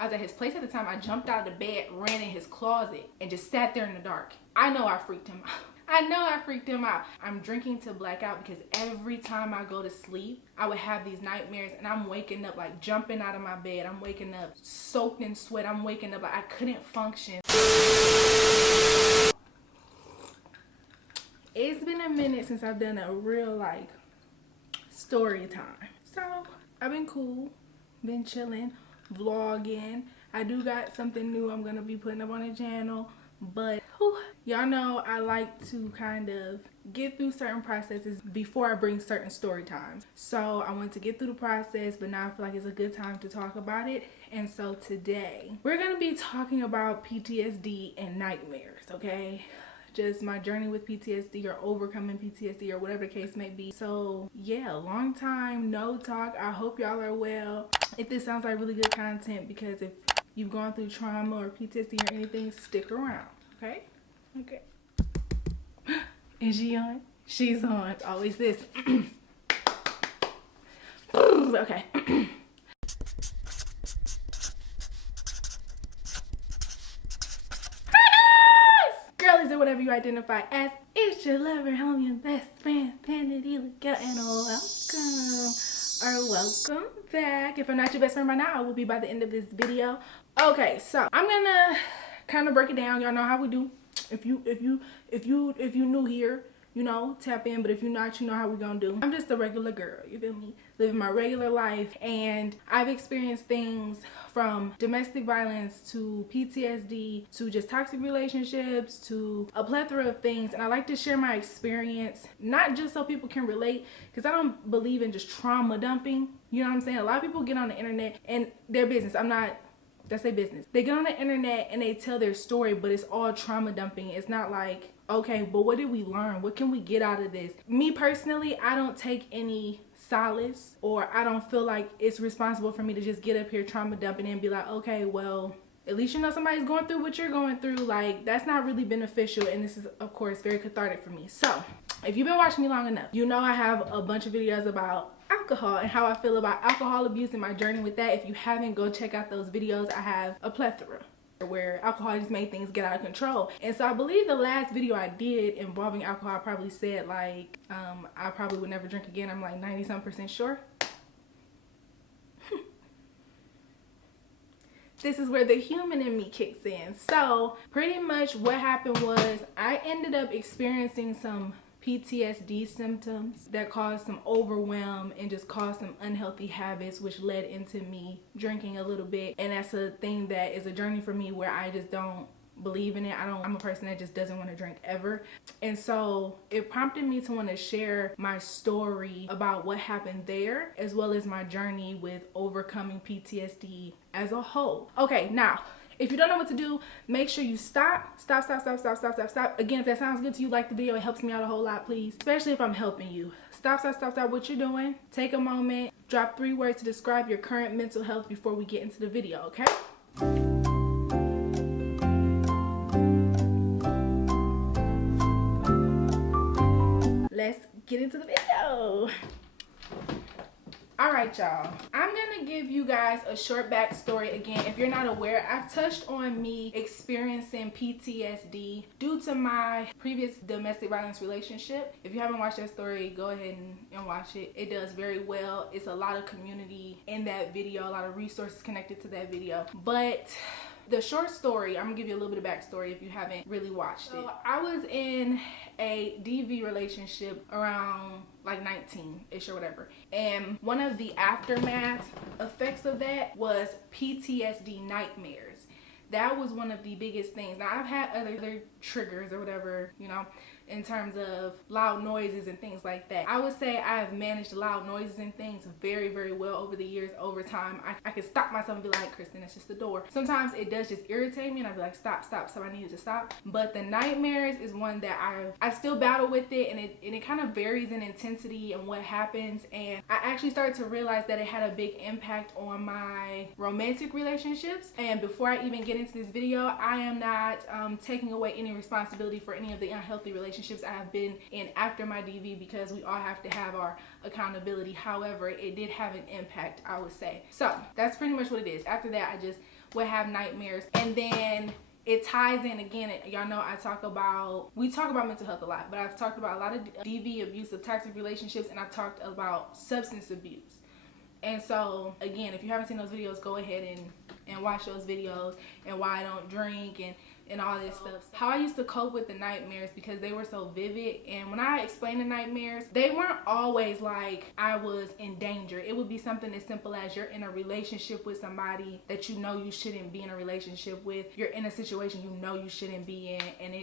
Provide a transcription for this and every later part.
I was at his place at the time. I jumped out of the bed, ran in his closet, and just sat there in the dark. I know I freaked him out. I know I freaked him out. I'm drinking to black out because every time I go to sleep, I would have these nightmares and I'm waking up like jumping out of my bed. I'm waking up soaked in sweat. I'm waking up like I couldn't function. It's been a minute since I've done a real like story time. So I've been cool, been chilling, vlogging. I do got something new I'm gonna be putting up on the channel, but y'all know I like to kind of get through certain processes before I bring certain story times. So I want to get through the process, but now I feel like it's a good time to talk about it. And so today we're gonna be talking about PTSD and nightmares, okay? Just my journey with PTSD or overcoming PTSD or whatever the case may be. So yeah, long time no talk. I hope y'all are well. If this sounds like really good content, because if you've gone through trauma or PTSD or anything, stick around, okay? Okay. Is she on? She's on. It's always this. Okay. Girlies, or whatever you identify as, it's your lover, home, your best friend, Vanity Girl, and welcome or welcome back. If I'm not your best friend by now, I will be by the end of this video. Okay, so I'm gonna kind of break it down. Y'all know how we do. If you new here, you know, tap in, but if you're not, you know how we gonna do. I'm just a regular girl, you feel me? Living my regular life, and I've experienced things from domestic violence to PTSD to just toxic relationships to a plethora of things, and I like to share my experience, not just so people can relate, because I don't believe in just trauma dumping, you know what I'm saying? A lot of people get on the internet and their business, that's their business. They get on the internet and they tell their story, but it's all trauma dumping. It's not like, okay, but what did we learn? What can we get out of this? Me personally, I don't take any solace, or I don't feel like it's responsible for me to just get up here trauma dumping and be like, okay, well, at least you know somebody's going through what you're going through. Like, that's not really beneficial, and this is, of course, very cathartic for me. So, if you've been watching me long enough, you know I have a bunch of videos about alcohol and how I feel about alcohol abuse and my journey with that. If you haven't, go check out those videos. I have a plethora where alcohol just made things get out of control. And so I believe the last video I did involving alcohol, I probably said like, I probably would never drink again. I'm like 90-some% sure. This is where the human in me kicks in. So pretty much what happened was I ended up experiencing some PTSD symptoms that caused some overwhelm and just caused some unhealthy habits, which led into me drinking a little bit. And that's a thing that is a journey for me where I just don't believe in it. I'm a person that just doesn't want to drink ever. And so it prompted me to want to share my story about what happened there, as well as my journey with overcoming PTSD as a whole. Okay, now, if you don't know what to do, make sure you stop. Again, if that sounds good to you, like the video. It helps me out a whole lot, please. Especially if I'm helping you. Stop what you're doing. Take a moment. Drop 3 words to describe your current mental health before we get into the video, okay? Let's get into the video. All right, y'all, I'm gonna give you guys a short backstory. Again, if you're not aware, I've touched on me experiencing PTSD due to my previous domestic violence relationship. If you haven't watched that story, go ahead and watch it. It does very well. It's a lot of community in that video, a lot of resources connected to that video. But the short story, I'm gonna give you a little bit of backstory if you haven't really watched it. So I was in a DV relationship around like 19-ish or whatever. And one of the aftermath effects of that was PTSD nightmares. That was one of the biggest things. Now I've had other triggers or whatever, you know, in terms of loud noises and things like that. I would say I have managed loud noises and things very, very well over the years. Over time, I can stop myself and be like, Kristen, that's just the door. Sometimes it does just irritate me and I'd be like, stop, so I need to stop. But the nightmares is one that I still battle with it, and it kind of varies in intensity and what happens. And I actually started to realize that it had a big impact on my romantic relationships. And before I even get into this video, I am not taking away any responsibility for any of the unhealthy relationships I have been in after my DV, because we all have to have our accountability. However, it did have an impact, I would say. So that's pretty much what it is. After that, I just would have nightmares. And then it ties in again. Y'all know we talk about mental health a lot, but I've talked about a lot of DV, abusive, toxic relationships, and I've talked about substance abuse. And so again, if you haven't seen those videos, go ahead and watch those videos, and why I don't drink and all this stuff. How I used to cope with the nightmares, because they were so vivid. And when I explained the nightmares, they weren't always like I was in danger. It would be something as simple as you're in a relationship with somebody that you know you shouldn't be in a relationship with. You're in a situation you know you shouldn't be in, and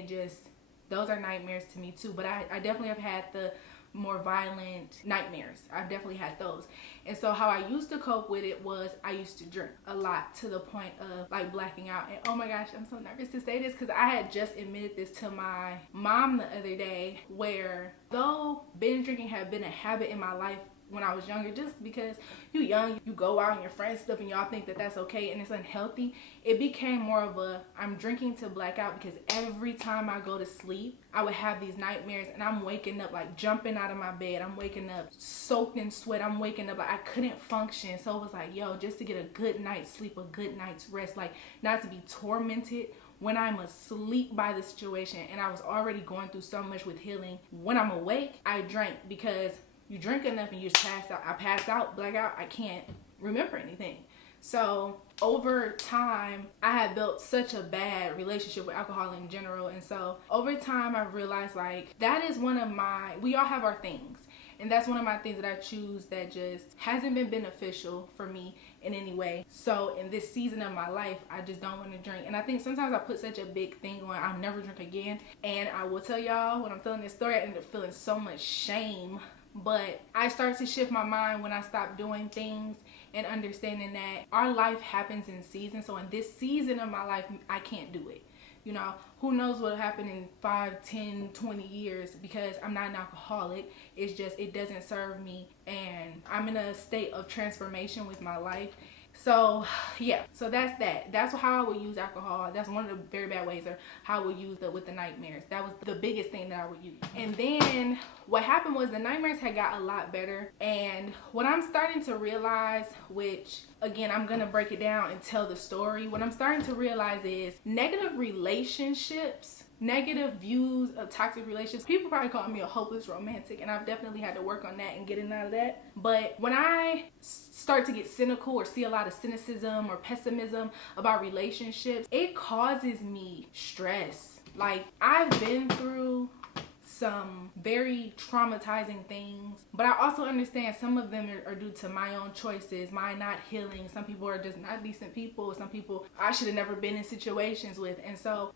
those are nightmares to me too. But I definitely have had the more violent nightmares. I've definitely had those. And so how I used to cope with it was I used to drink a lot, to the point of like blacking out. And oh my gosh, I'm so nervous to say this, because I had just admitted this to my mom the other day, where though binge drinking had been a habit in my life when I was younger, just because you're young, you go out and your friends stuff and y'all think that that's okay and it's unhealthy, it became more of a I'm drinking to black out, because every time I go to sleep I would have these nightmares, and I'm waking up like jumping out of my bed, I'm waking up soaked in sweat, I'm waking up like I couldn't function. So it was like, yo, just to get a good night's sleep, a good night's rest, like not to be tormented when I'm asleep by the situation. And I was already going through so much with healing. When I'm awake, I drank, because you drink enough and you just pass out. I pass out, black out, I can't remember anything. So over time, I had built such a bad relationship with alcohol in general. And so over time, I realized like that is we all have our things. And that's one of my things that I choose that just hasn't been beneficial for me in any way. So in this season of my life, I just don't want to drink. And I think sometimes I put such a big thing on, I'll never drink again. And I will tell y'all, when I'm telling this story, I end up feeling so much shame. But I start to shift my mind when I stop doing things and understanding that our life happens in seasons. So in this season of my life, I can't do it. You know, who knows what will happen in 5, 10, 20 years, because I'm not an alcoholic. It's just, it doesn't serve me. And I'm in a state of transformation with my life. So yeah, so that's that. That's how I would use alcohol. That's one of the very bad ways, or how I would use it with the nightmares. That was the biggest thing that I would use. And then what happened was the nightmares had got a lot better. And what I'm starting to realize, which again, I'm gonna break it down and tell the story. What I'm starting to realize is negative relationships, negative views of toxic relationships. People probably call me a hopeless romantic, and I've definitely had to work on that and getting out of that. But when I start to get cynical or see a lot of cynicism or pessimism about relationships, it causes me stress. Like, I've been through some very traumatizing things, but I also understand some of them are due to my own choices, my not healing. Some people are just not decent people. Some people I should have never been in situations with. And so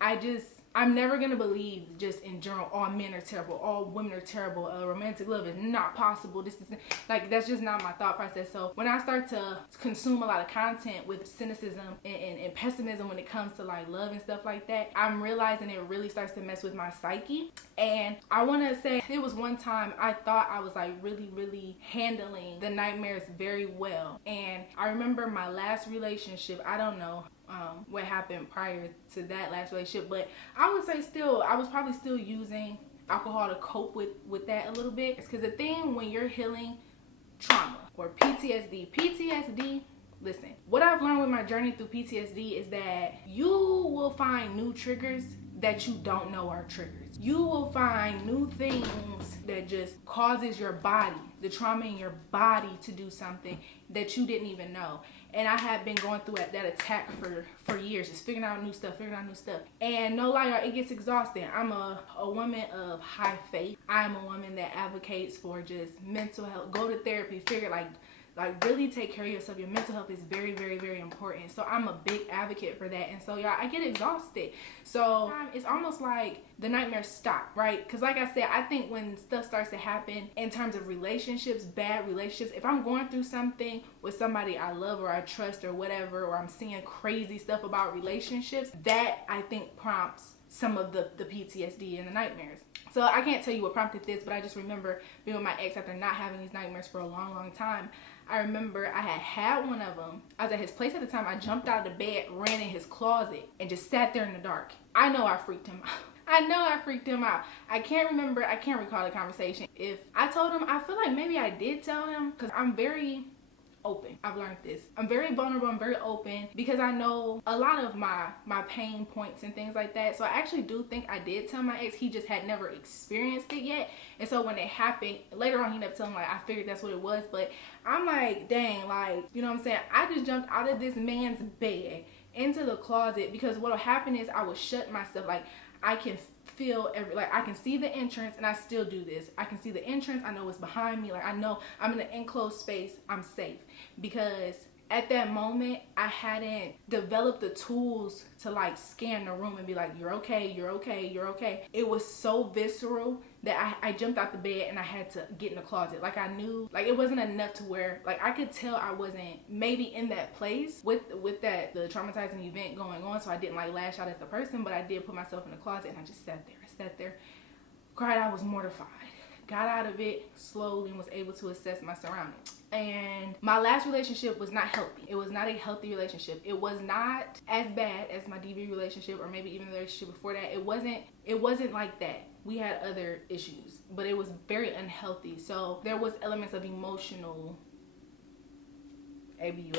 I'm never going to believe just in general all men are terrible, all women are terrible, romantic love is not possible. This is like, that's just not my thought process. So when I start to consume a lot of content with cynicism and pessimism when it comes to like love and stuff like that, I'm realizing it really starts to mess with my psyche. And I want to say, it was one time I thought I was like really handling the nightmares very well. And I remember my last relationship, I don't know what happened prior to that last relationship, but I would say I was probably still using alcohol to cope with that a little bit. It's because the thing when you're healing trauma or PTSD, listen, what I've learned with my journey through PTSD is that you will find new triggers that you don't know are triggers. You will find new things that just causes your body, the trauma in your body, to do something that you didn't even know. And I have been going through that attack for years, just figuring out new stuff. And no lie, y'all, it gets exhausting. I'm a woman of high faith. I'm a woman that advocates for just mental health. Go to therapy, figure like really take care of yourself. Your mental health is very important. So I'm a big advocate for that. And so y'all, I get exhausted. So it's almost like the nightmares stop, right? Because like I said, I think when stuff starts to happen in terms of relationships, bad relationships, if I'm going through something with somebody I love or I trust or whatever, or I'm seeing crazy stuff about relationships, that I think prompts some of the PTSD and the nightmares. So I can't tell you what prompted this, but I just remember being with my ex after not having these nightmares for a long time. I remember I had one of them. I was at his place at the time. I jumped out of the bed, ran in his closet, and just sat there in the dark. I know I freaked him out. I can't recall the conversation. If I told him, I feel like maybe I did tell him, because I'm very open. I've learned this. I'm very vulnerable, I'm very open, because I know a lot of my pain points and things like that. So I actually do think I did tell my ex. He just had never experienced it yet. And so when it happened, later on he ended up telling me, like, I figured that's what it was. But I'm like, dang, like, you know what I'm saying? I just jumped out of this man's bed into the closet, because what'll happen is I would shut myself. Like, I can feel I can see the entrance, and I still do this. I can see the entrance. I know it's behind me. Like, I know I'm in an enclosed space. I'm safe, because at that moment I hadn't developed the tools to like scan the room and be like, you're okay, you're okay, you're okay. It was so visceral that I jumped out the bed and I had to get in the closet. Like, I knew, like, it wasn't enough to where, like, I could tell I wasn't maybe in that place with that, the traumatizing event going on. So I didn't like lash out at the person, but I did put myself in the closet, and I just sat there, cried. I was mortified, got out of it slowly, and was able to assess my surroundings. And my last relationship was not healthy. It was not a healthy relationship. It was not as bad as my DV relationship, or maybe even the relationship before that. It wasn't like that. We had other issues, but it was very unhealthy. So there was elements of emotional abuse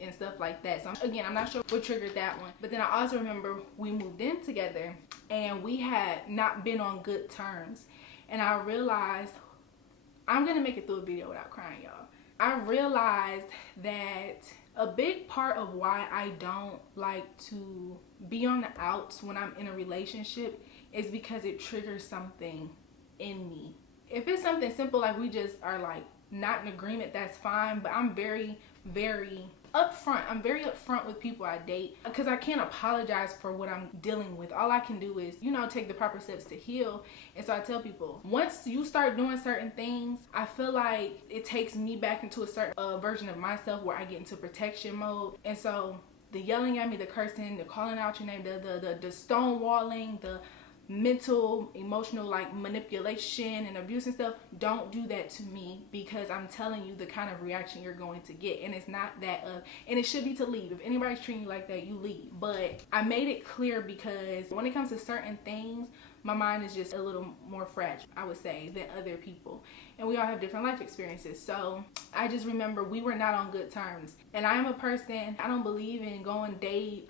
and stuff like that. So again, I'm not sure what triggered that one. But then I also remember we moved in together, and we had not been on good terms. And I realized, I'm gonna make it through a video without crying, y'all. I realized that a big part of why I don't like to be on the outs when I'm in a relationship is because it triggers something in me. If it's something simple, like we just are like not in agreement, that's fine. But I'm very, very upfront. I'm very upfront with people I date, because I can't apologize for what I'm dealing with. All I can do is, you know, take the proper steps to heal. And so I tell people, once you start doing certain things, I feel like it takes me back into a certain version of myself where I get into protection mode. And so the yelling at me, the cursing, the calling out your name, the stonewalling, the mental, emotional, like, manipulation and abuse and stuff, don't do that to me, because I'm telling you the kind of reaction you're going to get. And it's not that and it should be to leave. If anybody's treating you like that, you leave. But I made it clear, because when it comes to certain things, my mind is just a little more fragile, I would say, than other people. And we all have different life experiences. So I just remember we were not on good terms. And I am a person, I don't believe in going days,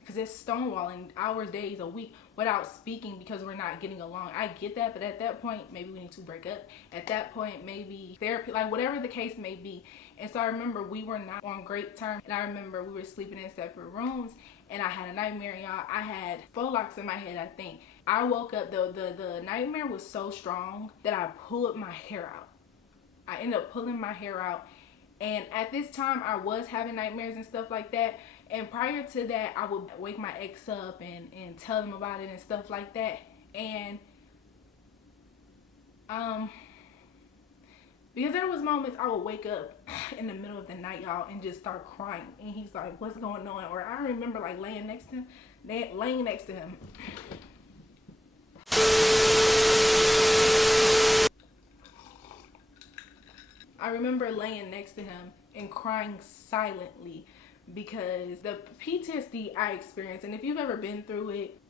because it's stonewalling, hours, days, a week without speaking because we're not getting along. I get that, but at that point, maybe we need to break up. At that point, maybe therapy, like whatever the case may be. And so I remember we were not on great terms. And I remember we were sleeping in separate rooms, and I had a nightmare, y'all. I had locks in my head, I think. I woke up, the nightmare was so strong that I pulled my hair out. I ended up pulling my hair out. And at this time, I was having nightmares and stuff like that. And prior to that, I would wake my ex up and tell him about it and stuff like that. And because there was moments I would wake up in the middle of the night, y'all, and just start crying. And he's like, what's going on? Or I remember like laying next to him. I remember laying next to him and crying silently, because the PTSD I experienced, and if you've ever been through it,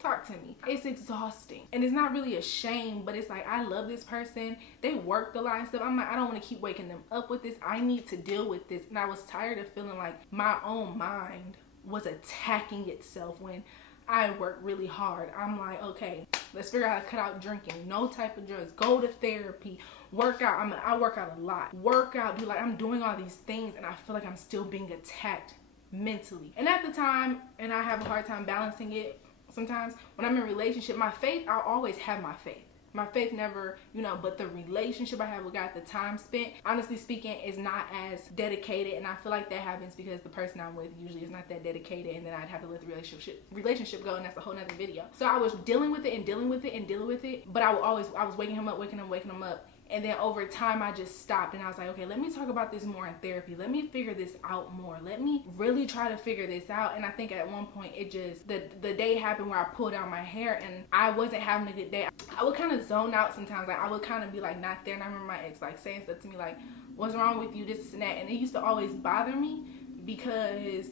talk to me. It's exhausting. And it's not really a shame, but it's like, I love this person. They worked a lot and stuff. I'm like, I don't want to keep waking them up with this. I need to deal with this. And I was tired of feeling like my own mind was attacking itself when I work really hard. I'm like, okay, let's figure out how to cut out drinking, no type of drugs, go to therapy, work out. I work out a lot. I'm doing all these things, and I feel like I'm still being attacked mentally. And at the time, and I have a hard time balancing it sometimes, when I'm in a relationship, my faith, I'll always have my faith. My faith never, but the relationship I have with God, the time spent, honestly speaking, is not as dedicated. And I feel like that happens because the person I'm with usually is not that dedicated, and then I'd have to let the relationship go, and that's a whole nother video. So I was dealing with it, but I was waking him up. And then over time, I just stopped, and I was like, okay, let me talk about this more in therapy. Let me figure this out more. Let me really try to figure this out. And I think at one point, the day happened where I pulled out my hair, and I wasn't having a good day. I would kind of zone out sometimes. Like, I would kind of be like not there. And I remember my ex like saying stuff to me like, what's wrong with you, this and that. And it used to always bother me, because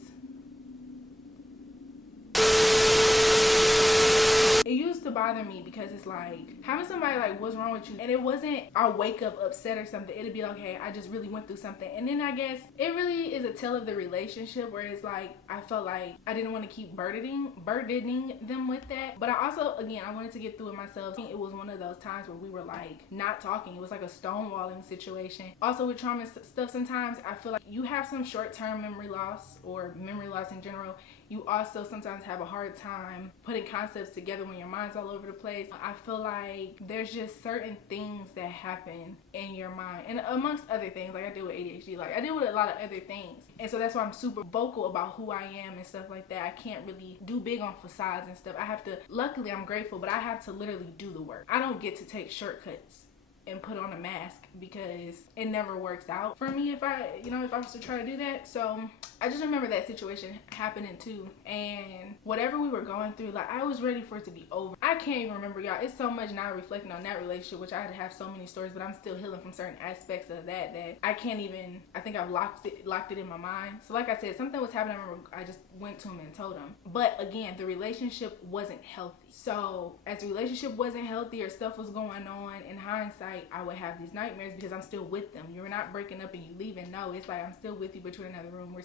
it used to bother me because it's like having somebody like, what's wrong with you? And it wasn't I wake up upset or something. It'd be like, okay, I just really went through something. And then I guess it really is a tale of the relationship where it's like I felt like I didn't want to keep burdening them with that. But I also, again, I wanted to get through it myself. It was one of those times where we were like not talking. It was like a stonewalling situation. Also with trauma stuff, sometimes I feel like you have some short-term memory loss or memory loss in general. You also sometimes have a hard time putting concepts together when your mind's all over the place. I feel like there's just certain things that happen in your mind, and amongst other things, like I deal with ADHD, like I deal with a lot of other things, and so that's why I'm super vocal about who I am and stuff like that. I can't really do big on facades and stuff. I have to, luckily I'm grateful, but I have to literally do the work. I don't get to take shortcuts and put on a mask because it never works out for me if I was to try to do that. So I just remember that situation happening too, and whatever we were going through, like I was ready for it to be over. I can't even remember, y'all. It's so much now reflecting on that relationship, which I had to have so many stories, but I'm still healing from certain aspects of that I can't even, I think I've locked it in my mind. So like I said, something was happening. I remember I just went to him and told him. But again, the relationship wasn't healthy. So as the relationship wasn't healthy or stuff was going on, in hindsight, I would have these nightmares because I'm still with them. You're not breaking up and you leaving. No, it's like I'm still with you, but you're in another room.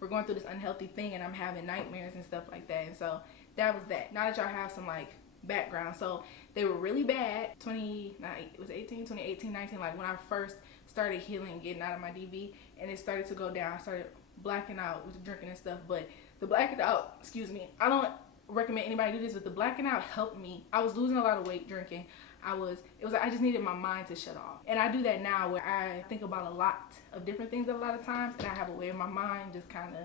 We're going through this unhealthy thing, and I'm having nightmares and stuff like that. And so that was that. Now that y'all have some like background, so they were really bad. 2018, 19, like when I first started healing, getting out of my DV, and it started to go down. I started blacking out with drinking and stuff. But the blacking out, I don't recommend anybody do this, but the blacking out helped me. I was losing a lot of weight drinking. It was like I just needed my mind to shut off. And I do that now where I think about a lot of different things a lot of times, and I have a way of my mind just kind of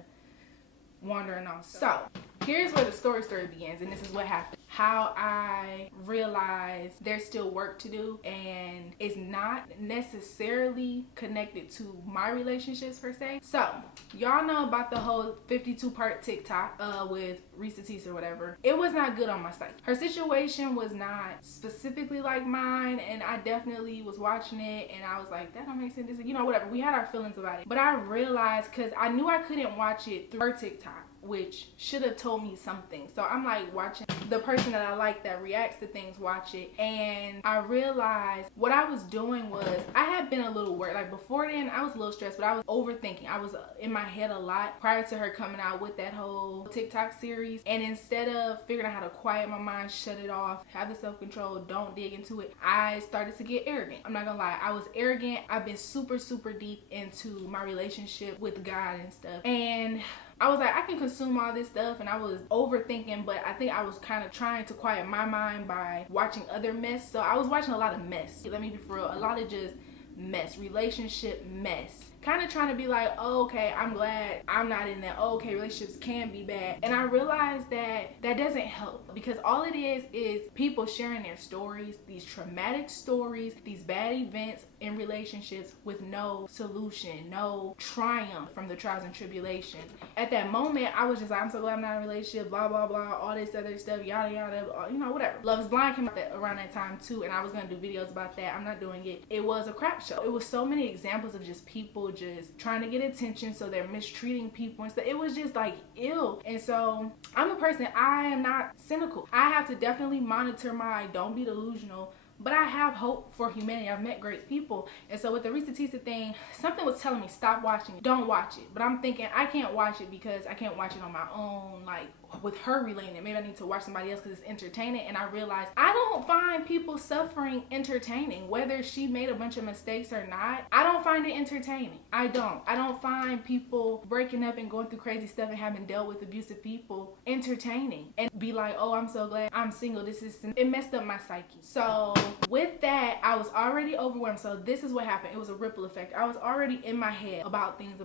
wandering off. So here's where the story begins, and this is what happened. How I realized there's still work to do, and it's not necessarily connected to my relationships per se. So y'all know about the whole 52-part TikTok with Reese or whatever. It was not good on my site. Her situation was not specifically like mine, and I definitely was watching it and I was like, that don't make sense. Whatever. We had our feelings about it. But I realized, because I knew I couldn't watch it through her TikTok, which should have told me something. So I'm like watching the person that I like that reacts to things, watch it, and I realized what I was doing was I had been a little worried. Like before then, I was a little stressed, but I was overthinking. I was in my head a lot prior to her coming out with that whole TikTok series. And instead of figuring out how to quiet my mind, shut it off, have the self-control, don't dig into it, I started to get arrogant. I'm not gonna lie, I was arrogant. I've been super deep into my relationship with God and stuff, and I was like, I can consume all this stuff, and I was overthinking, but I think I was kind of trying to quiet my mind by watching other mess. So I was watching a lot of mess. Let me be for real, a lot of just mess, relationship mess. Kind of trying to be like, oh, okay, I'm glad I'm not in that. Oh, okay, relationships can be bad. And I realized that that doesn't help, because all it is people sharing their stories, these traumatic stories, these bad events in relationships with no solution, no triumph from the trials and tribulations. At that moment, I was just like, I'm so glad I'm not in a relationship, blah, blah, blah, all this other stuff, yada, yada, whatever. Love is Blind came out around that time too, and I was going to do videos about that. I'm not doing it. It was a crap show. It was so many examples of just people just trying to get attention, so they're mistreating people and stuff. It was just like ill. And so I'm a person, I am not cynical. I have to definitely monitor my don't be delusional, but I have hope for humanity. I've met great people. And so with the Reese thing, something was telling me, stop watching it, don't watch it. But I'm thinking, I can't watch it because I can't watch it on my own, like with her relating it. Maybe I need to watch somebody else because it's entertaining. And I realized I don't find people suffering entertaining, whether she made a bunch of mistakes or not. I don't find it entertaining. I don't find people breaking up and going through crazy stuff and having dealt with abusive people entertaining, and be like, oh, I'm so glad I'm single. It messed up my psyche. So with that, I was already overwhelmed. So this is what happened. It was a ripple effect. I was already in my head about things,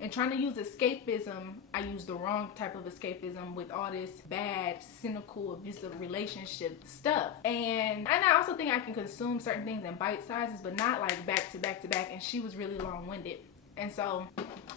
and trying to use escapism. I used the wrong type of escapism with all this bad, cynical, abusive relationship stuff. And I also think I can consume certain things in bite sizes, but not like back to back to back. And she was really long-winded. And so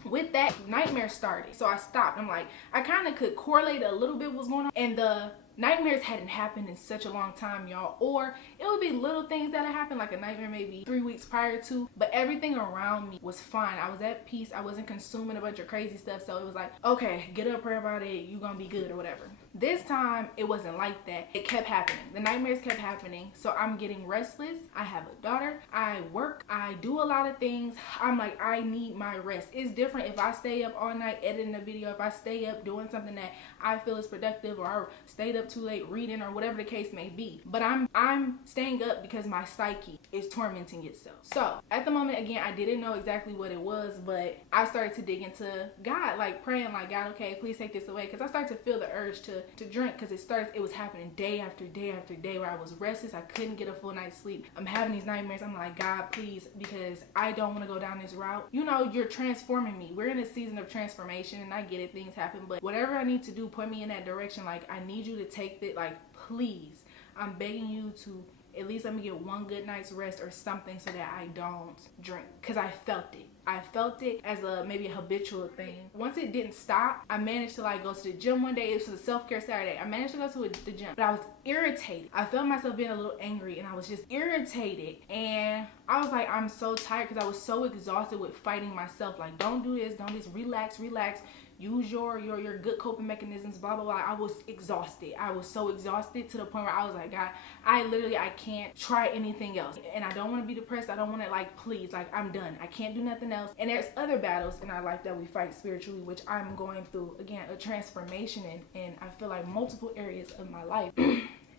with that, nightmare started. So I stopped. I'm like, I kind of could correlate a little bit what's going on. And the nightmares hadn't happened in such a long time, y'all. Or It would be little things that happen, like a nightmare maybe 3 weeks prior to, but everything around me was fine. I was at peace. I wasn't consuming a bunch of crazy stuff. So it was like, okay, get up, pray about it. You gonna be good or whatever. This time, it wasn't like that. It kept happening. The nightmares kept happening. So I'm getting restless. I have a daughter. I work. I do a lot of things. I'm like, I need my rest. It's different if I stay up all night editing a video, if I stay up doing something that I feel is productive, or I stayed up too late reading, or whatever the case may be. But I'm staying up because my psyche is tormenting itself. So at the moment, again, I didn't know exactly what it was, but I started to dig into God, like praying, like, God, okay, please take this away. Because I started to feel the urge to drink, because it was happening day after day after day, where I was restless. I couldn't get a full night's sleep. I'm having these nightmares. I'm like, God, please, because I don't want to go down this route. You know, you're transforming me. We're in a season of transformation, and I get it, things happen, but whatever I need to do, point me in that direction. Like, I need you to take it, like, please, I'm begging you to at least let me get one good night's rest or something, so that I don't drink, because I felt it. I felt it as maybe a habitual thing. Once it didn't stop, I managed to like go to the gym one day. It was a self-care Saturday. I managed to go to the gym, but I was irritated. I felt myself being a little angry, and I was just irritated. And I was like, I'm so tired, because I was so exhausted with fighting myself. Like, don't do this, don't do this, relax. Use your good coping mechanisms, blah, blah, blah. I was exhausted. I was so exhausted to the point where I was like, God, I can't try anything else. And I don't want to be depressed. I don't want to, like, please, like, I'm done. I can't do nothing else. And there's other battles in our life that we fight spiritually, which I'm going through, again, a transformation in I feel like multiple areas of my life.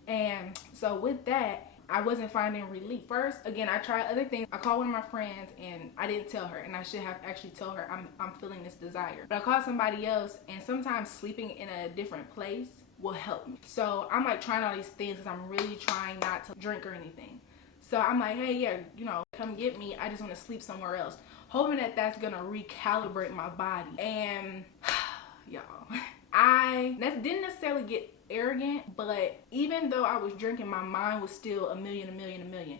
And so with that, I wasn't finding relief. First, again, I tried other things. I called one of my friends, and I didn't tell her, and I should have actually told her I'm feeling this desire. But I called somebody else, and sometimes sleeping in a different place will help me. So I'm like trying all these things, because I'm really trying not to drink or anything. So I'm like, hey, yeah, you know, come get me. I just want to sleep somewhere else, hoping that that's gonna recalibrate my body. And y'all, I didn't necessarily get arrogant, but even though I was drinking, my mind was still a million.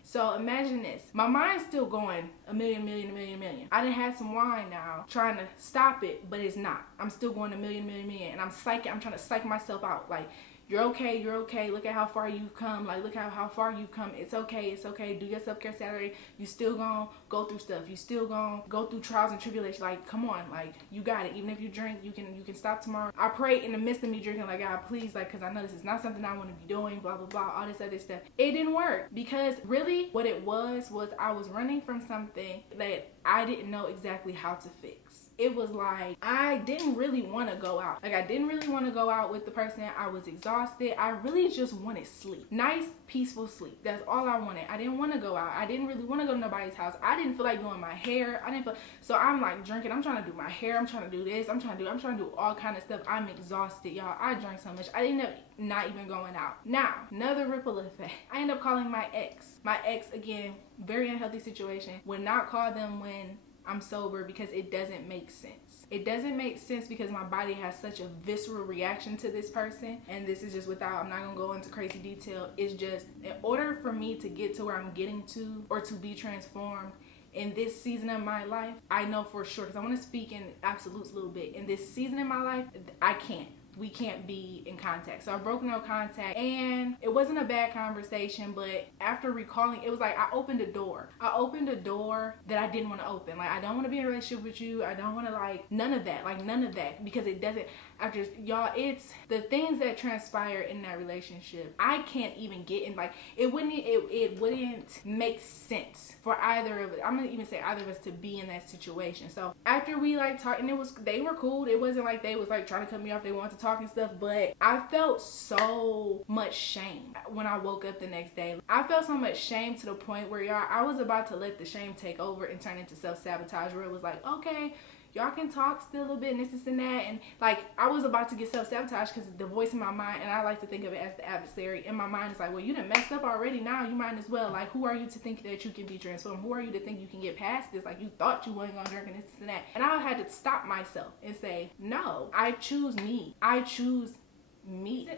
So imagine this, my mind's still going a million. I done had some wine now, trying to stop it, but it's not. I'm still going a million, and I'm trying to psych myself out. Like, you're okay. Look at how far you've come. Like, look at how far you've come. It's okay. Do your self-care Saturday. You still gonna go through stuff. You still gonna go through trials and tribulations. Like, come on. Like, you got it. Even if you drink, you can stop tomorrow. I pray in the midst of me drinking, like, God, please, like, because I know this is not something I want to be doing, blah, blah, blah, all this other stuff. It didn't work, because really what it was I was running from something that I didn't know exactly how to fix. It was like, I didn't really want to go out. Like, I didn't really want to go out with the person. I was exhausted. I really just wanted sleep. Nice, peaceful sleep. That's all I wanted. I didn't want to go out. I didn't really want to go to nobody's house. I didn't feel like doing my hair. So I'm like drinking. I'm trying to do my hair. I'm trying to do this. I'm trying to do all kind of stuff. I'm exhausted, y'all. I drank so much. I ended up not even going out. Now, another ripple effect. I ended up calling my ex. My ex, again, very unhealthy situation. Would not call them when I'm sober, because it doesn't make sense. It doesn't make sense, because my body has such a visceral reaction to this person. And this is just I'm not gonna go into crazy detail. It's just, in order for me to get to where I'm getting to, or to be transformed in this season of my life, I know for sure, because I want to speak in absolutes a little bit. In this season of my life, we can't be in contact. So I broke no contact, and it wasn't a bad conversation, but after recalling, it was like I opened a door that I didn't want to open. Like, I don't want to be in a relationship with you. I don't want to, like, none of that, because it doesn't, after, y'all, it's the things that transpire in that relationship, I can't even get in. Like, it wouldn't make sense for either of us. I'm gonna even say either of us to be in that situation. So after we like talked, and they were cool. It wasn't like they was like trying to cut me off. They wanted to talk and stuff, but I felt so much shame when I woke up the next day. I felt so much shame to the point where, y'all, I was about to let the shame take over and turn into self-sabotage, where it was like, okay, y'all can talk still a little bit and this and that, and like I was about to get self-sabotage, because the voice in my mind, and I like to think of it as the adversary in my mind, is like, well, you done messed up already, now you might as well, like, who are you to think that you can be transformed? Who are you to think you can get past this? Like, you thought you weren't gonna drink and this and that. And I had to stop myself and say, no, I choose me.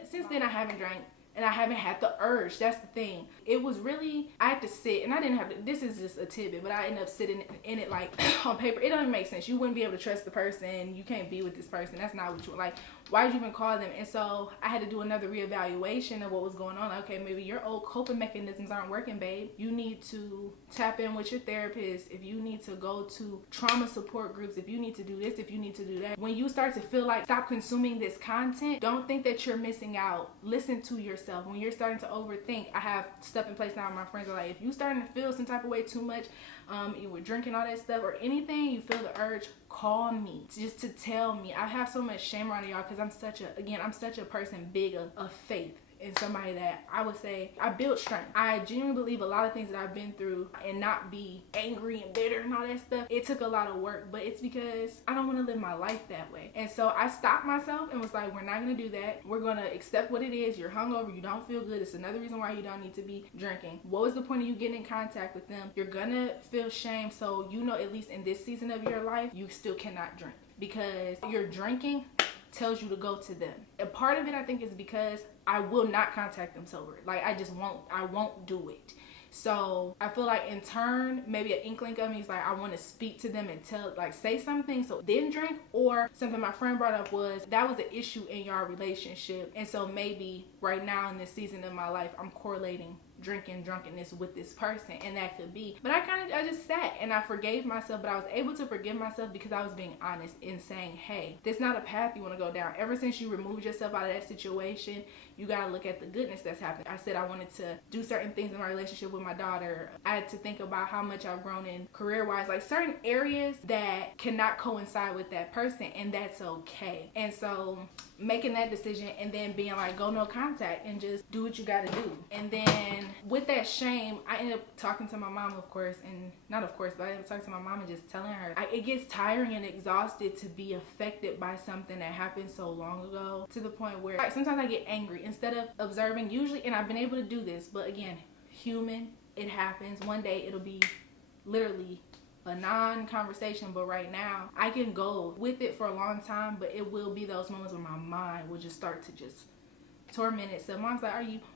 Since then I haven't drank and I haven't had the urge. That's the thing. It was really, I had to sit, and I didn't have to, this is just a tidbit, but I ended up sitting in it like on paper. It doesn't make sense. You wouldn't be able to trust the person. You can't be with this person. That's not what you like. Why did you even call them? And so I had to do another reevaluation of what was going on. Okay, maybe your old coping mechanisms aren't working, babe. You need to tap in with your therapist. If you need to go to trauma support groups, if you need to do this, if you need to do that. When you start to feel like stop consuming this content, don't think that you're missing out. Listen to yourself. When you're starting to overthink, I have stuff in place now where my friends are like, if you starting to feel some type of way too much, you were drinking all that stuff or anything, you feel the urge, call me just to tell me. I have so much shame around y'all because I'm such a person big of faith. And somebody that I would say I built strength. I genuinely believe a lot of things that I've been through and not be angry and bitter and all that stuff. It took a lot of work, but it's because I don't want to live my life that way. And so I stopped myself and was like, we're not going to do that. We're going to accept what it is. You're hungover. You don't feel good. It's another reason why you don't need to be drinking. What was the point of you getting in contact with them? You're going to feel shame. So you know, at least in this season of your life, you still cannot drink because you're drinking tells you to go to them. A part of it, I think, is because I will not contact them sober. Like, I won't do it. So I feel like in turn, maybe an inkling of me is like, I want to speak to them and say something. So then drink. Or something my friend brought up was that was an issue in your relationship. And so maybe right now in this season of my life, I'm correlating drinking, drunkenness with this person, and that could be. But I just sat and I forgave myself, but I was able to forgive myself because I was being honest in saying, hey, this is not a path you want to go down. Ever since you removed yourself out of that situation, you got to look at the goodness that's happened. I said I wanted to do certain things in my relationship with my daughter. I had to think about how much I've grown in career-wise, like certain areas that cannot coincide with that person, and that's okay. And so making that decision and then being like, go no contact and just do what you got to do. And then with that shame, I ended up talking to my mom, of course, and not of course, but I ended up talking to my mom and just telling her, it gets tiring and exhausted to be affected by something that happened so long ago, to the point where sometimes I get angry instead of observing, usually, and I've been able to do this, but again, human, it happens. One day it'll be literally a non-conversation, but right now I can go with it for a long time, but it will be those moments where my mind will just start to just torment itself. Mom's like,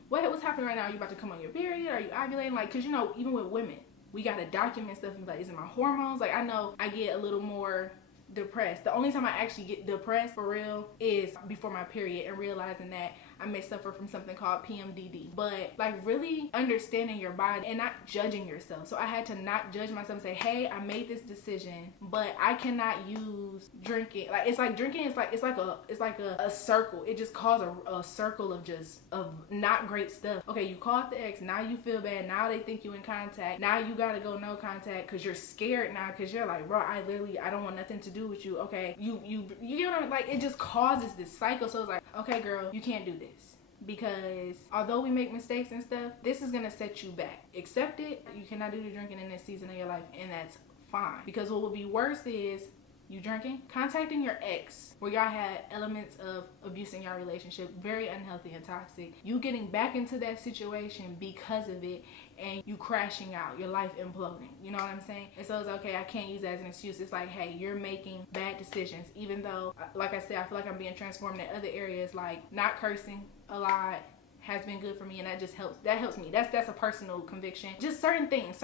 what's happening right now? Are you about to come on your period? Are you ovulating? Like, cause even with women, we gotta document stuff and be like, is it my hormones? Like, I know I get a little more depressed. The only time I actually get depressed for real is before my period, and realizing that I may suffer from something called PMDD. But like really understanding your body and not judging yourself. So I had to not judge myself and say, hey, I made this decision, but I cannot use drinking. Like, it's like drinking is it's like a circle. It just caused a circle of not great stuff. Okay, you called the ex, now you feel bad, now they think you in contact, now you gotta go no contact because you're scared now, because you're like, bro, I don't want nothing to do with you. Okay, you know what I mean? Like, it just causes this cycle. So it's like, okay, girl, you can't do this. Because although we make mistakes and stuff, this is gonna set you back. Accept it. You cannot do the drinking in this season of your life, and that's fine. Because what would be worse is you drinking, contacting your ex, where y'all had elements of abuse in your relationship, very unhealthy and toxic. You getting back into that situation because of it, and you crashing out, your life imploding. You know what I'm saying? And so it's okay, I can't use that as an excuse. It's like, hey, you're making bad decisions. Even though, like I said, I feel like I'm being transformed in other areas, like not cursing a lot has been good for me, and that helps me. That's a personal conviction. Just certain things,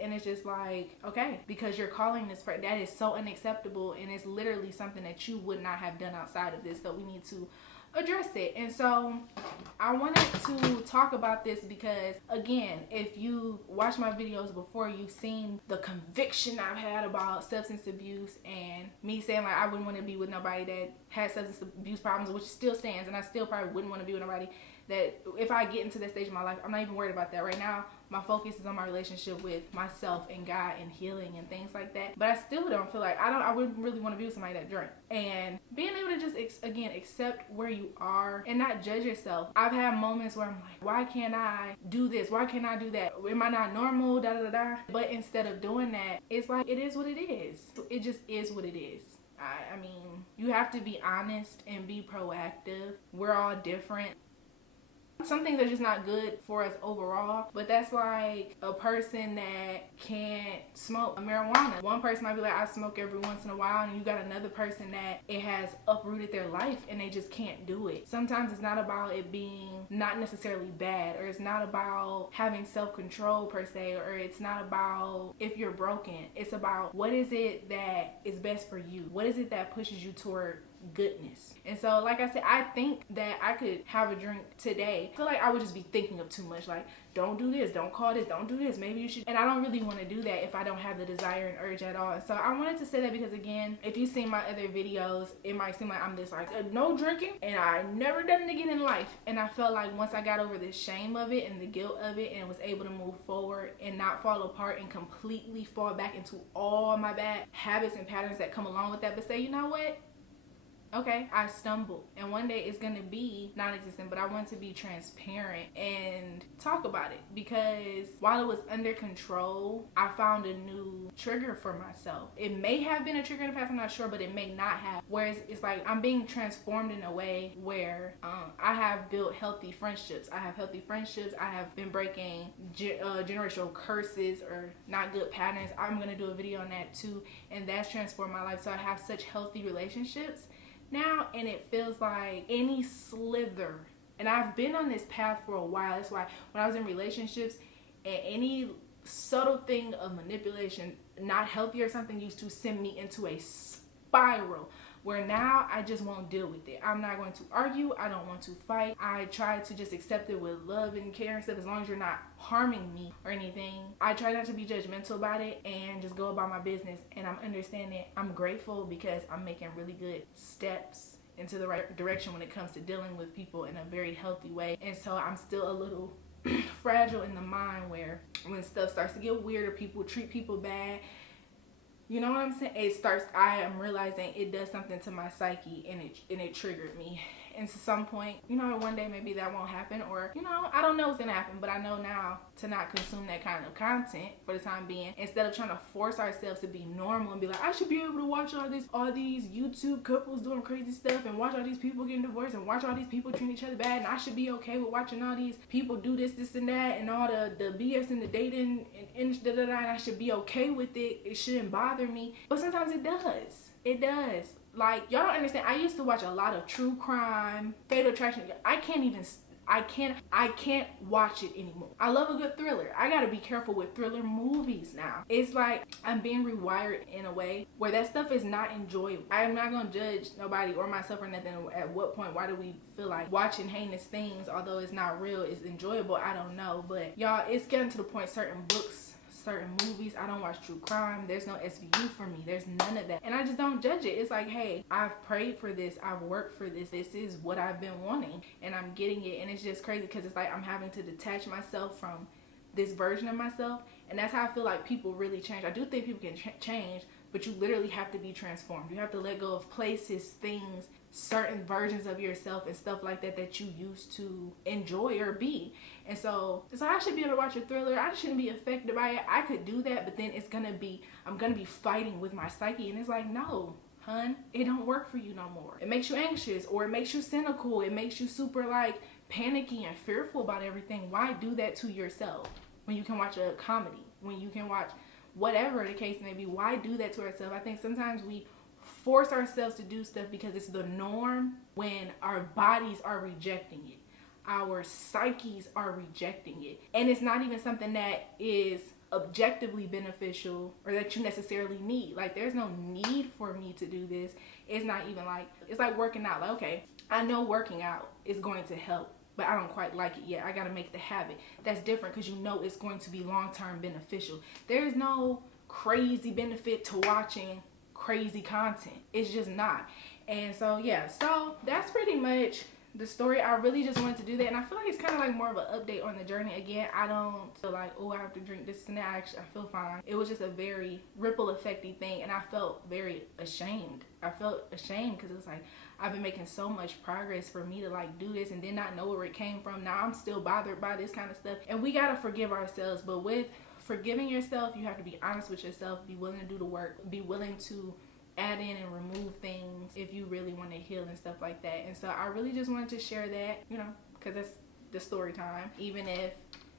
and it's just like, okay, because you're calling this that is so unacceptable, and it's literally something that you would not have done outside of this, so we need to address it. And so I wanted to talk about this because, again, if you watched my videos before, you've seen the conviction I've had about substance abuse, and me saying like I wouldn't want to be with nobody that has substance abuse problems, which still stands, and I still probably wouldn't want to be with nobody that, if I get into that stage of my life, I'm not even worried about that right now. My focus is on my relationship with myself and God and healing and things like that. But I still don't feel like I wouldn't really want to be with somebody that drank. And being able to just accept where you are and not judge yourself. I've had moments where I'm like, why can't I do this? Why can't I do that? Am I not normal? Da da da da. But instead of doing that, it's like, it is what it is. It just is what it is. I mean, you have to be honest and be proactive. We're all different. Some things are just not good for us overall, but that's like a person that can't smoke marijuana. One person might be like, I smoke every once in a while, and you got another person that it has uprooted their life and they just can't do it. Sometimes it's not about it being not necessarily bad, or it's not about having self-control per se, or it's not about if you're broken. It's about what is it that is best for you? What is it that pushes you toward goodness? And so, like I said, I think that I could have a drink today. I feel like I would just be thinking of too much, like, don't do this, don't call this, don't do this, maybe you should. And I don't really want to do that if I don't have the desire and urge at all. And so I wanted to say that because, again, if you've seen my other videos, it might seem like I'm this like no drinking and I never done it again in life. And I felt like once I got over the shame of it and the guilt of it and was able to move forward and not fall apart and completely fall back into all my bad habits and patterns that come along with that, but say, you know what? Okay, I stumbled, and one day it's gonna be non-existent, but I want to be transparent and talk about it, because while it was under control, I found a new trigger for myself. It may have been a trigger in the past, I'm not sure, but it may not have. Whereas it's like I'm being transformed in a way where I have built healthy friendships. I have been breaking generational curses or not good patterns. I'm gonna do a video on that too, and that's transformed my life. So I have such healthy relationships now, and it feels like any slither, and I've been on this path for a while. That's why when I was in relationships, and any subtle thing of manipulation, not healthy or something, used to send me into a spiral where now I just won't deal with it. I'm not going to argue. I don't want to fight. I try to just accept it with love and care and stuff, as long as you're not harming me or anything. I try not to be judgmental about it and just go about my business. And I'm understanding. I'm grateful because I'm making really good steps into the right direction when it comes to dealing with people in a very healthy way. And so I'm still a little fragile in the mind, where when stuff starts to get weird or people treat people bad, you know what I'm saying? I am realizing it does something to my psyche, and it triggered me. And to some point, one day maybe that won't happen, or, I don't know what's gonna happen, but I know now to not consume that kind of content for the time being, instead of trying to force ourselves to be normal and be like, I should be able to watch all these YouTube couples doing crazy stuff, and watch all these people getting divorced, and watch all these people treating each other bad, and I should be okay with watching all these people do this and that, and all the BS and the dating and and I should be okay with it. It shouldn't bother me. But sometimes it does. It does. Like, y'all don't understand. I used to watch a lot of true crime, Fatal Attraction. I can't watch it anymore. I love a good thriller. I gotta be careful with thriller movies now. It's like I'm being rewired in a way where that stuff is not enjoyable. I am not gonna judge nobody or myself or nothing. At what point, why do we feel like watching heinous things, although it's not real, is enjoyable? I don't know. But y'all, it's getting to the point, certain books, certain movies, I don't watch true crime. There's no SVU for me. There's none of that. And I just don't judge it. It's like, hey, I've prayed for this. I've worked for this. This is what I've been wanting, and I'm getting it. And it's just crazy because it's like I'm having to detach myself from this version of myself. And that's how I feel like people really change. I do think people can change, but you literally have to be transformed. You have to let go of places, things, certain versions of yourself and stuff like that you used to enjoy or be. And so I should be able to watch a thriller. I shouldn't be affected by it. I could do that, but then I'm gonna be fighting with my psyche, and it's like, no, hun, it don't work for you no more. It makes you anxious, or it makes you cynical. It makes you super like panicky and fearful about everything. Why do that to yourself when you can watch a comedy, when you can watch whatever the case may be? Why do that to ourselves? I think sometimes we force ourselves to do stuff because it's the norm, when our bodies are rejecting it. Our psyches are rejecting it. And it's not even something that is objectively beneficial or that you necessarily need. Like, there's no need for me to do this. It's not even like, it's like working out. Like, okay, I know working out is going to help, but I don't quite like it yet. I got to make the habit. That's different because you know it's going to be long-term beneficial. There's no crazy benefit to watching crazy content. It's just not. And so, yeah, so that's pretty much the story. I really just wanted to do that, and I feel like it's kind of like more of an update on the journey. Again, I don't feel like, oh, I have to drink this and that. Actually, I feel fine. It was just a very ripple effecty thing, and I felt very ashamed. I felt ashamed because it was like, I've been making so much progress for me to like do this and then not know where it came from. Now I'm still bothered by this kind of stuff, and we gotta forgive ourselves. But with forgiving yourself, you have to be honest with yourself, be willing to do the work, be willing to add in and remove things if you really want to heal and stuff like that. And so I really just wanted to share that, because the story time, even if,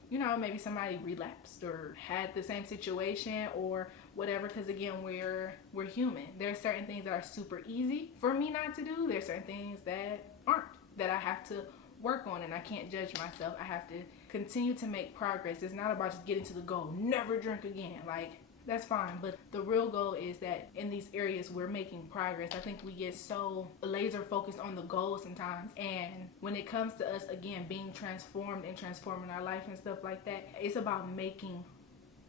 you know, maybe somebody relapsed or had the same situation or whatever, because again, we're human. There's certain things that are super easy for me not to do. There's certain things that aren't, that I have to work on, and I can't judge myself. I have to continue to make progress. It's not about just getting to the goal, never drink again. Like, that's fine, but the real goal is that in these areas we're making progress. I think we get so laser focused on the goal sometimes, and when it comes to us, again, being transformed and transforming our life and stuff like that, it's about making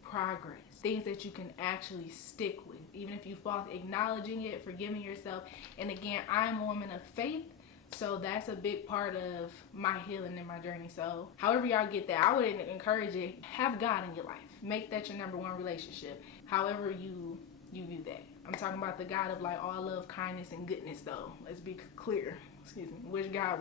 progress, things that you can actually stick with, even if you fall, acknowledging it, forgiving yourself. And again, I'm a woman of faith, so that's a big part of my healing and my journey. So however y'all get that, I would encourage it, have God in your life. Make that your number one relationship, however you view that. I'm talking about the God of like all love, kindness, and goodness though. Let's be clear. Excuse me. Which God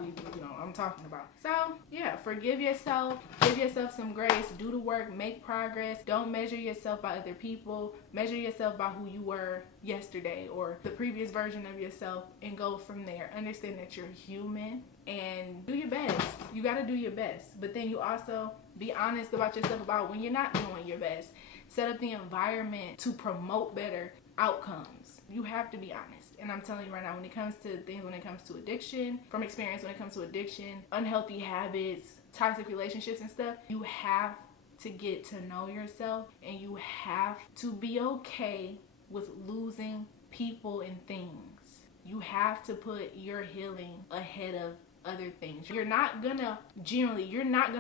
I'm talking about. So yeah, forgive yourself. Give yourself some grace. Do the work. Make progress. Don't measure yourself by other people. Measure yourself by who you were yesterday or the previous version of yourself, and go from there. Understand that you're human and do your best. You got to do your best. But then you also be honest about yourself about when you're not doing your best. Set up the environment to promote better outcomes. You have to be honest. And I'm telling you right now, when it comes to things, when it comes to addiction, from experience, when it comes to addiction, unhealthy habits, toxic relationships and stuff, you have to get to know yourself, and you have to be okay with losing people and things. You have to put your healing ahead of other things. You're not gonna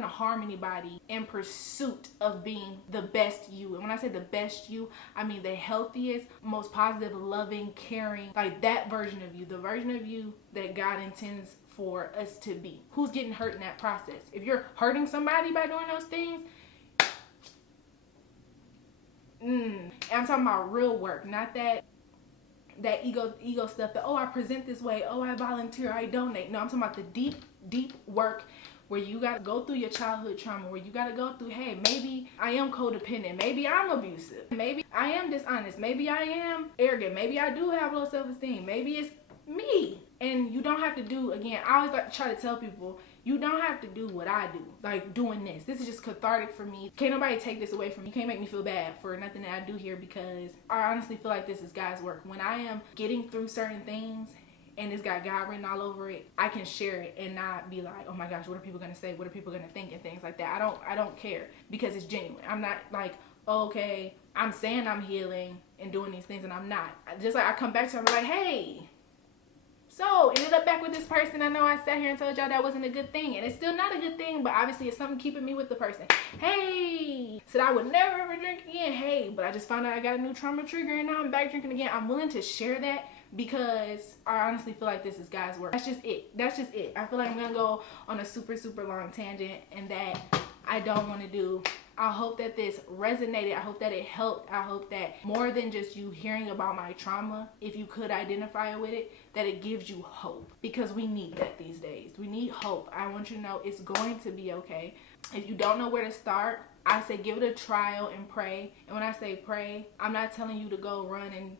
harm anybody in pursuit of being the best you. And when I say the best you, I mean the healthiest, most positive, loving, caring, like that version of you, the version of you that God intends for us to be. Who's getting hurt in that process? If you're hurting somebody by doing those things, and I'm talking about real work, not that ego stuff that, oh, I present this way, oh, I volunteer, I donate. No, I'm talking about the deep work where you got to go through your childhood trauma, where you got to go through, hey, maybe I am codependent, maybe I'm abusive, maybe I am dishonest, maybe I am arrogant, maybe I do have low self-esteem, maybe it's me. And you don't have to do, again, I always like to try to tell people, you don't have to do what I do, like doing this. This is just cathartic for me. Can't nobody take this away from me. You can't make me feel bad for nothing that I do here, because I honestly feel like this is God's work. When I am getting through certain things and it's got God written all over it, I can share it and not be like, oh my gosh, what are people gonna say? What are people gonna think? And things like that. I don't care, because it's genuine. I'm not like, okay, I'm saying I'm healing and doing these things and I'm not. Just like I come back to her, I'm like, hey, so ended up back with this person. I know I sat here and told y'all that wasn't a good thing, and it's still not a good thing, but obviously it's something keeping me with the person. Hey, said I would never ever drink again. Hey, but I just found out I got a new trauma trigger and now I'm back drinking again. I'm willing to share that because I honestly feel like this is God's work. That's just it. I feel like I'm gonna go on a super long tangent, and that I don't want to do. I hope that this resonated. I hope that it helped. I hope that more than just you hearing about my trauma, if you could identify with it, that it gives you hope, because we need that these days. We need hope. I want you to know it's going to be okay. If you don't know where to start, I say give it a trial and pray. And when I say pray, I'm not telling you to go run and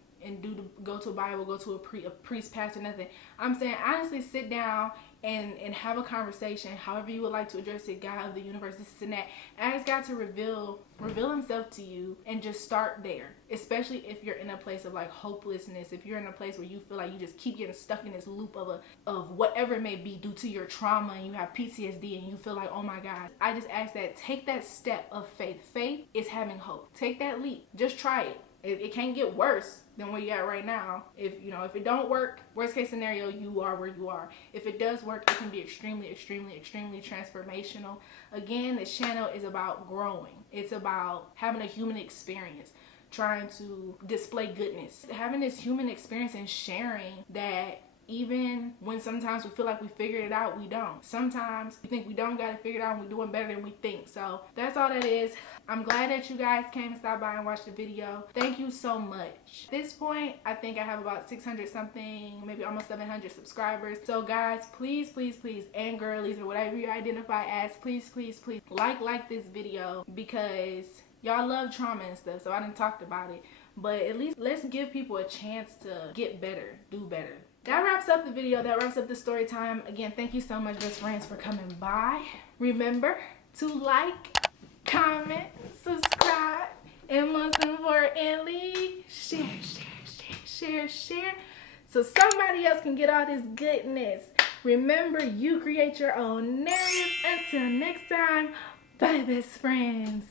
go to a Bible, go to a priest, pastor, nothing. I'm saying honestly sit down and have a conversation, however you would like to address it. God of the universe, this and that. Ask God to reveal himself to you, and just start there. Especially if you're in a place of like hopelessness, if you're in a place where you feel like you just keep getting stuck in this loop of whatever it may be due to your trauma, and you have PTSD and you feel like, oh my God. I just ask that take that step of faith. Faith is having hope. Take that leap. Just try it. It can't get worse than where you're at right now. If it don't work, worst case scenario, you are where you are. If it does work, it can be extremely transformational. Again, this channel is about growing. It's about having a human experience, trying to display goodness, having this human experience and sharing that. Even when sometimes we feel like we figured it out, we don't. Sometimes we think we don't got it figured out and we're doing better than we think. So that's all that is. I'm glad that you guys came and stopped by and watched the video. Thank you so much. At this point, I think I have about 600 something, maybe almost 700 subscribers. So guys, please, and girlies, or whatever you identify as, please, like this video, because y'all love trauma and stuff. So I done talked about it. But at least let's give people a chance to get better, do better. That wraps up the video. That wraps up the story time. Again, thank you so much, best friends, for coming by. Remember to like, comment, subscribe, and most importantly, share, so somebody else can get all this goodness. Remember, you create your own narrative. Until next time, bye, best friends.